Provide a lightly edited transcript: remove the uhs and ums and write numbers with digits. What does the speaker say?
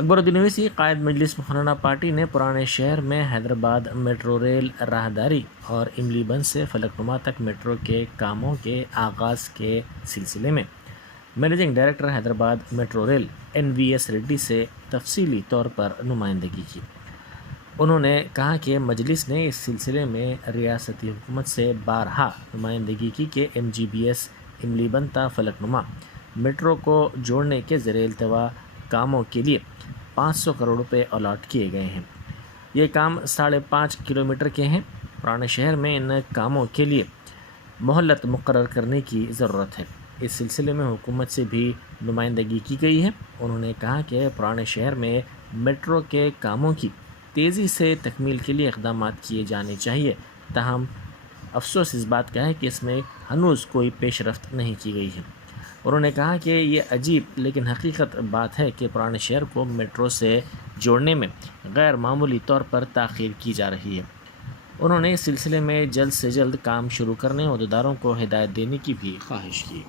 اکبر الدین اویسی قائد مجلس مخننہ پارٹی نے پرانے شہر میں حیدرآباد میٹرو ریل راہداری اور املی بند سے فلک نما تک میٹرو کے کاموں کے آغاز کے سلسلے میں managing director Hyderabad metro rail NVS Reddy سے تفصیلی طور پر نمائندگی کی۔ انہوں نے کہا کہ مجلس نے اس سلسلے میں ریاستی حکومت سے بارہا نمائندگی کی کہ MGBS املی بند تا فلک نما میٹرو کو جوڑنے کے زیر التوا کاموں کے لیے 500 کروڑ روپے الاٹ کیے گئے ہیں۔ یہ کام 5.5 کلومیٹر کے ہیں۔ پرانے شہر میں ان کاموں کے لیے مہلت مقرر کرنے کی ضرورت ہے۔ اس سلسلے میں حکومت سے بھی نمائندگی کی گئی ہے۔ انہوں نے کہا کہ پرانے شہر میں میٹرو کے کاموں کی تیزی سے تکمیل کے لیے اقدامات کیے جانے چاہیے، تاہم افسوس اس بات کا ہے کہ اس میں ہنوز کوئی پیش رفت نہیں کی گئی ہے۔ انہوں نے کہا کہ یہ عجیب لیکن حقیقت بات ہے کہ پرانے شہر کو میٹرو سے جوڑنے میں غیر معمولی طور پر تاخیر کی جا رہی ہے۔ انہوں نے اس سلسلے میں جلد سے جلد کام شروع کرنے عہدیداروں کو ہدایت دینے کی بھی خواہش کی۔